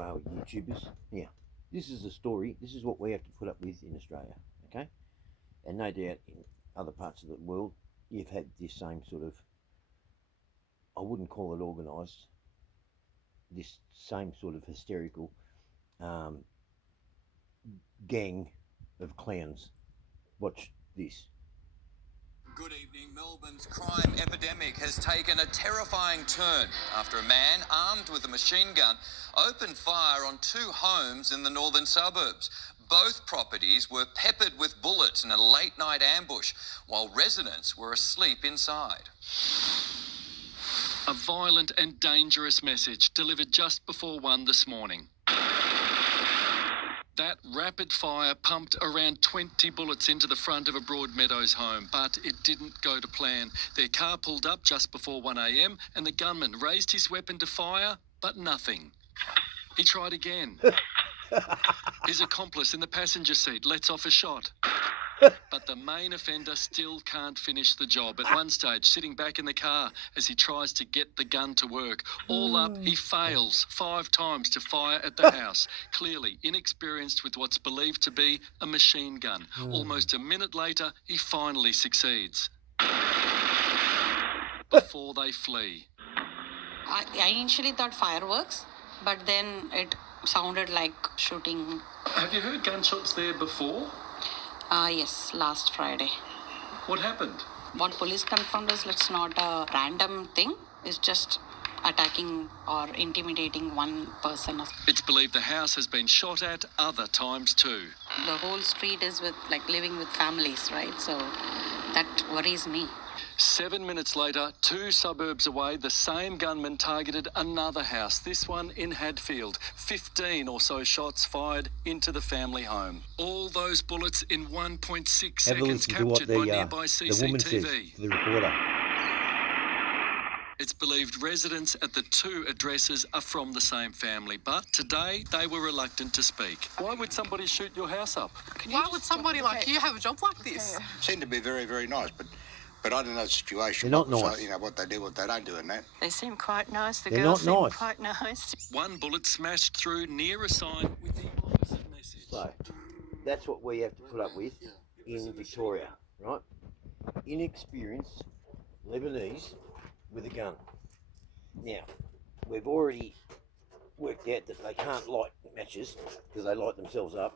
our YouTubers. Now, this is the story. This is what we have to put up with in Australia, okay? And no doubt in other parts of the world, you've had this same sort of, I wouldn't call it organised, this same sort of hysterical gang of clowns. Watch this. Good evening. Melbourne's crime epidemic has taken a terrifying turn after a man armed with a machine gun opened fire on two homes in the northern suburbs. Both properties were peppered with bullets in a late-night ambush while residents were asleep inside. A violent and dangerous message delivered just before 1 this morning. That rapid fire pumped around 20 bullets into the front of a Broadmeadows home, but it didn't go to plan. Their car pulled up just before 1 a.m. and the gunman raised his weapon to fire, but nothing. He tried again. His accomplice in the passenger seat lets off a shot. But the main offender still can't finish the job. At one stage, sitting back in the car as he tries to get the gun to work. All up, he fails 5 times to fire at the house, clearly inexperienced with what's believed to be a machine gun. Almost a minute later, he finally succeeds. Before they flee. I initially thought fireworks, but then it sounded like shooting. Have you heard gunshots there before? Yes, last Friday. What happened? What police confirmed is it's not a random thing. It's just attacking or intimidating one person. It's believed the house has been shot at other times too. The whole street is with living with families, right? So that worries me. 7 minutes later, 2 suburbs away, the same gunman targeted another house, this one in Hadfield. 15 or so shots fired into the family home. All those bullets in 1.6 seconds captured by nearby CCTV. The woman says to the reporter. It's believed residents at the 2 addresses are from the same family, but today they were reluctant to speak. Why would somebody shoot your house up? Why would somebody like you have a job like this? Seem to be very, very nice, but I don't know the situation. They're not nice. So, you know, what they do, what they don't do and that. They seem quite nice. The They're girls not seem nice. quite nice. 1 bullet smashed through near a sign with the opposite message. So, that's what we have to put up with in Victoria, right? Inexperienced Lebanese with a gun. Now, we've already worked out that they can't light matches because they light themselves up.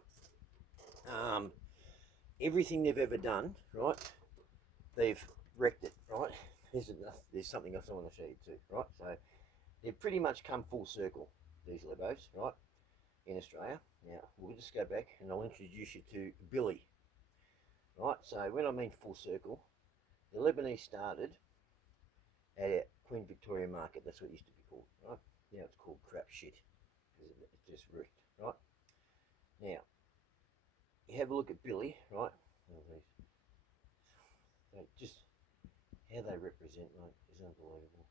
Everything they've ever done, right, they've wrecked it, right? There's something else I want to show you too, right? So they've pretty much come full circle, these Lebos, right, in Australia. Now, we'll just go back and I'll introduce you to Billy, right? So when I mean full circle, the Lebanese started at Queen Victoria Market. That's what it used to be called, right? Now it's called crap shit because it's just wrecked, right? Now, you have a look at Billy, right? Just how they represent, mate, is unbelievable.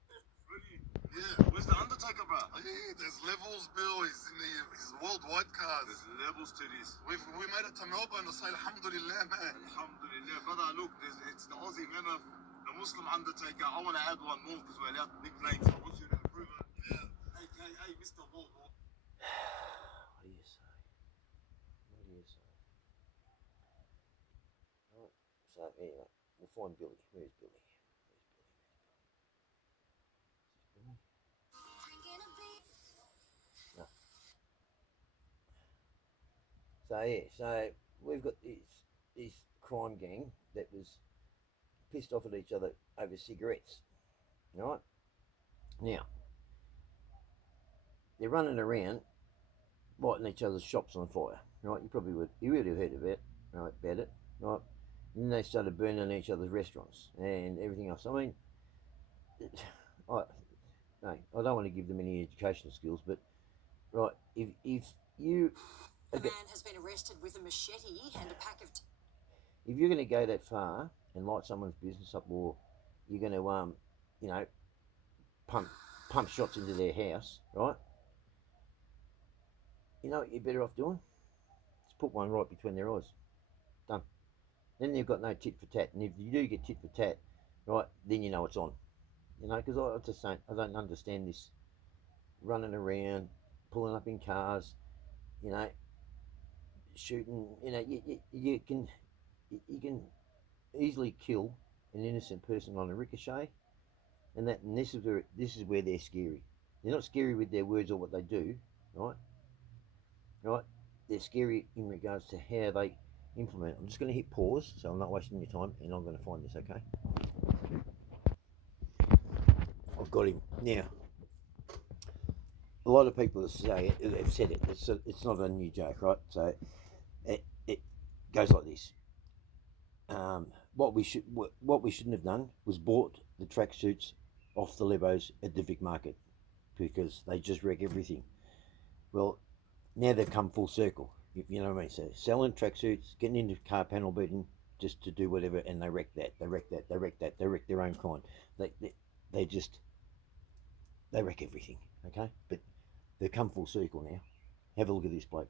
Yeah, where's the Undertaker, bro? Hey, there's levels, Bill. He's in his worldwide cars. There's levels to this. We made it to Melbourne to say Alhamdulillah, man. Alhamdulillah, brother. Look, it's the Aussie Mammoth, the Muslim Undertaker. I want to add one more because we're allowed big names. I want you to approve it. Yeah. Hey, Mr. Wall. What do you say? Right, so anyway, we'll find Billy. Where's Billy? No. So yeah, so we've got this crime gang that was pissed off at each other over cigarettes, right? Now, they're running around lighting each other's shops on fire, right? You would have heard of it, right, about it, right? And then they started burning each other's restaurants and everything else. I mean, I don't want to give them any educational skills, but right, if you... A man has been arrested with a machete and a pack of... If you're going to go that far and light someone's business up, or you're going to, pump shots into their house, right? You know what you're better off doing? Just put one right between their eyes. Done. Then you've got no tit for tat. And if you do get tit for tat, right, then you know it's on. You know, because I just don't understand this running around, pulling up in cars, you know, shooting. You know, you can easily kill an innocent person on a ricochet, and this is where they're scary. They're not scary with their words or what they do, right? Right? They're scary in regards to how they implement. I'm just going to hit pause, so I'm not wasting your time, and I'm going to find this. Okay? I've got him now. A lot of people have said it. It's not a new joke, right? So it goes like this. What we shouldn't have done was bought the tracksuits off the Lebos at the Vic Market, because they just wreck everything. Well, now they've come full circle. You know what I mean? So selling tracksuits, getting into car panel beating just to do whatever, and they wreck that. They wreck their own kind. They wreck everything. Okay, but they've come full circle now. Have a look at this bloke.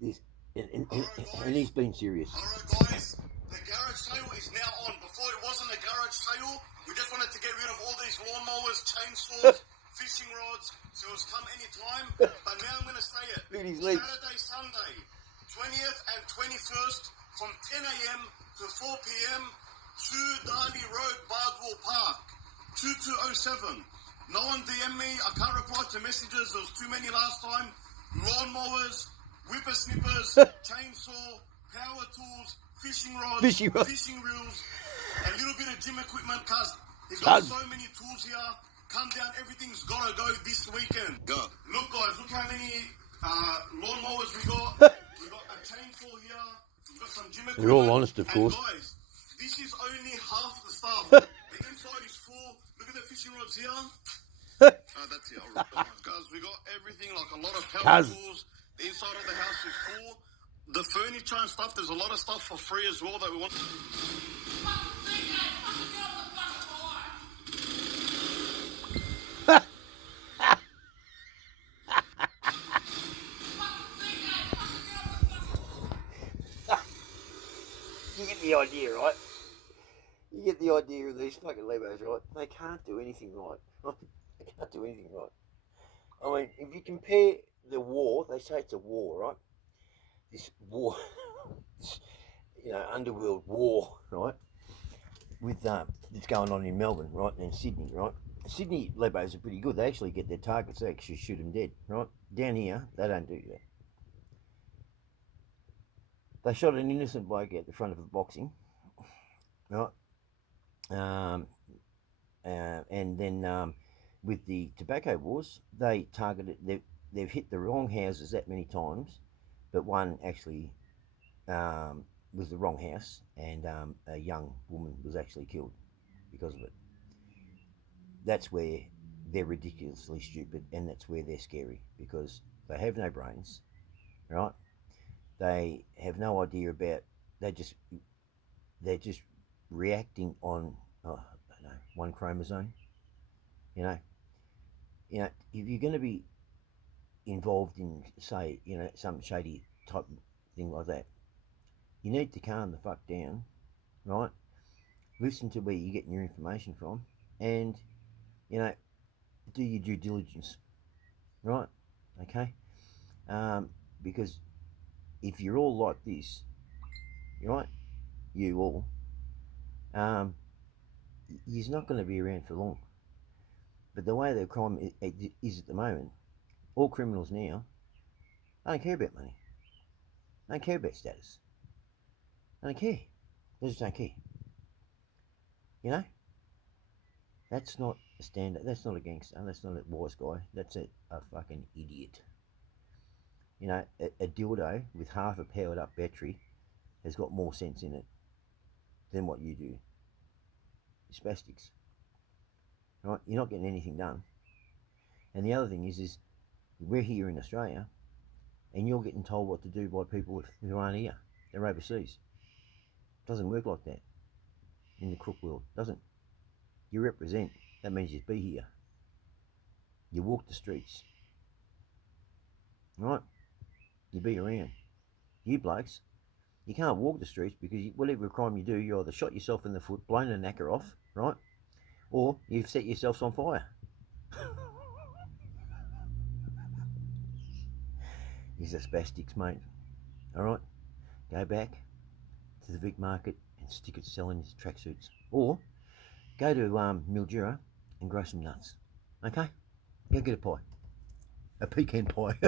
This and he's been serious. Alright guys, the garage sale is now on. Before it wasn't a garage sale, we just wanted to get rid of all these lawnmowers, chainsaws, fishing rods, so it's come any time. But now I'm going to say it. Look at his legs. Saturday, Sunday, 20th and 21st from 10 a.m. to 4 p.m. to Darley Road, Bardwell Park, 2207. No one DM me. I can't reply to messages. There was too many last time. Lawnmowers, whippersnippers, chainsaw, power tools, fishing rods, fishing reels, a little bit of gym equipment, cuz he's got so many tools here. Come down, everything's gotta go this weekend. Go. Look guys, look how many lawnmowers we got. We got a chainsaw here, we've got some gym equipment. We're all honest, of course. And guys, this is only half the stuff. The inside is full. Look at the fishing rods here. That's it. Alright. Guys, we got everything, like a lot of power tools. The inside of the house is full. The furniture and stuff, there's a lot of stuff for free as well that we want. You get the idea, right? You get the idea of these fucking Lebos, right? They can't do anything right. They can't do anything right. I mean, if you compare the war, they say it's a war, right? This war, this, underworld war, right? With that's going on in Melbourne, right, and Sydney, right? Sydney Lebos are pretty good. They actually get their targets. They actually shoot them dead, right? Down here, they don't do that. They shot an innocent bloke at the front of a boxing, right? And then with the tobacco wars, they targeted. They've hit the wrong houses that many times, but one actually was the wrong house, and a young woman was actually killed because of it. That's where they're ridiculously stupid, and that's where they're scary, because they have no brains, right? They have no idea about. They're just reacting on one chromosome. If you're going to be involved in, say, some shady type thing like that, you need to calm the fuck down, right? Listen to where you're getting your information from, and do your due diligence, right? Okay, because if you're all like this, right, you all, you're not going to be around for long. But the way the crime is at the moment, all criminals now, they don't care about money. They don't care about status. They don't care. They just don't care. That's not a standard. That's not a gangster. That's not a wise guy. That's a fucking idiot. A dildo with half a powered up battery has got more sense in it than what you do. Spastics. Right? You're not getting anything done. And the other thing is we're here in Australia, and you're getting told what to do by people who aren't here. They're overseas. It doesn't work like that in the crook world. It doesn't. You represent. That means you be here. You walk the streets. Right? You be around. You blokes, you can't walk the streets because whatever crime you do, you either shot yourself in the foot, blown a knacker off, right? Or you've set yourselves on fire. is a spastics, mate. Alright? Go back to the Vic Market and stick it selling his tracksuits. Or go to Mildura and grow some nuts. Okay? Go get a pie. A pecan pie.